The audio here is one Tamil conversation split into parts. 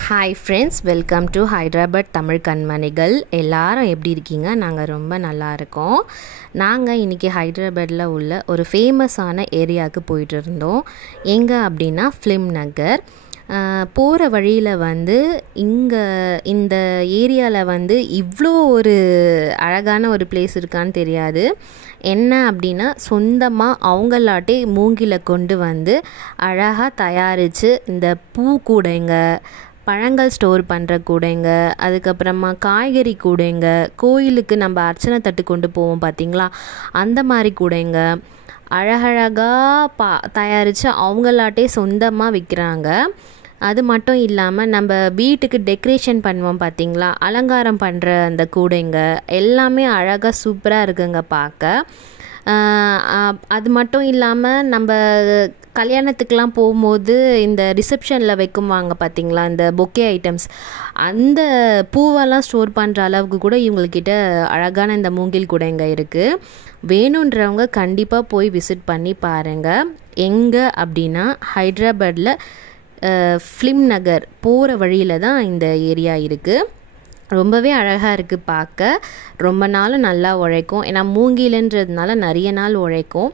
Hi friends, welcome to Hyderabad Tamil கண்மணிகள். எல்லாரும் எப்படி இருக்கீங்க? நாங்கள் ரொம்ப நல்லா இருக்கோம். நாங்கள் இன்றைக்கி ஹைதராபாத்தில் உள்ள ஒரு ஃபேமஸான ஏரியாவுக்கு போயிட்டு இருந்தோம். எங்கே அப்படின்னா ஃபிலிம் நகர். போகிற வழியில் இந்த ஏரியாவில் இவ்வளோ ஒரு அழகான ஒரு பிளேஸ் இருக்கான்னு தெரியாது. என்ன அப்படின்னா, சொந்தமாக அவங்களாட்டே மூங்கில கொண்டு அழகாக தயாரித்து இந்த பூ கூடைங்க, பழங்கள் ஸ்டோர் பண்ணுற கூடைங்க, அதுக்கப்புறமா காய்கறி கூடைங்க, கோயிலுக்கு நம்ம அர்ச்சனை தட்டு கொண்டு போவோம் பார்த்திங்களா, அந்த மாதிரி கூடைங்க அழகழகாக தயாரித்து அவங்களாட்டே சொந்தமாக விற்கிறாங்க. அது மட்டும் இல்லாமல் நம்ம வீட்டுக்கு டெக்கரேஷன் பண்ணுவோம் பார்த்திங்களா, அலங்காரம் பண்ணுற அந்த கூடைங்க எல்லாமே அழகாக சூப்பராக இருக்குங்க பார்க்க. அது மட்டும் இல்லாமல் நம்ம கல்யாணத்துக்கெலாம் போகும்போது இந்த ரிசப்ஷனில் வைக்குவாங்க பார்த்திங்களா, இந்த பொக்கே ஐட்டம்ஸ், அந்த பூவெல்லாம் ஸ்டோர் பண்ணுற அளவுக்கு கூட இவங்கக்கிட்ட அழகான இந்த மூங்கில் கூடைங்க இருக்குது. வேணுன்றவங்க கண்டிப்பாக போய் விசிட் பண்ணி பாருங்கள். எங்கே அப்படின்னா ஹைதராபாத்தில் ஃபிலிம் நகர் போகிற வழியில் தான் இந்த ஏரியா இருக்குது. ரொம்பவே அழகாக இருக்குது பார்க்க. ரொம்ப நாளும் நல்லா உழைக்கும். ஏன்னா மூங்கிலன்றதுனால நிறைய நாள் உழைக்கும்.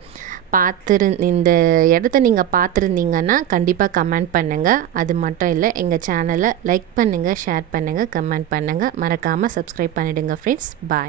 இந்த இடத்த நீங்கள் பார்த்துருந்தீங்கன்னா கண்டிப்பாக கமெண்ட் பண்ணுங்கள். அது மட்டும் இல்லை, எங்கள் சேனலை லைக் பண்ணுங்கள், ஷேர் பண்ணுங்கள், கமெண்ட் பண்ணுங்கள். மறக்காமல் சப்ஸ்கிரைப் பண்ணிவிடுங்க ஃப்ரெண்ட்ஸ். பாய்.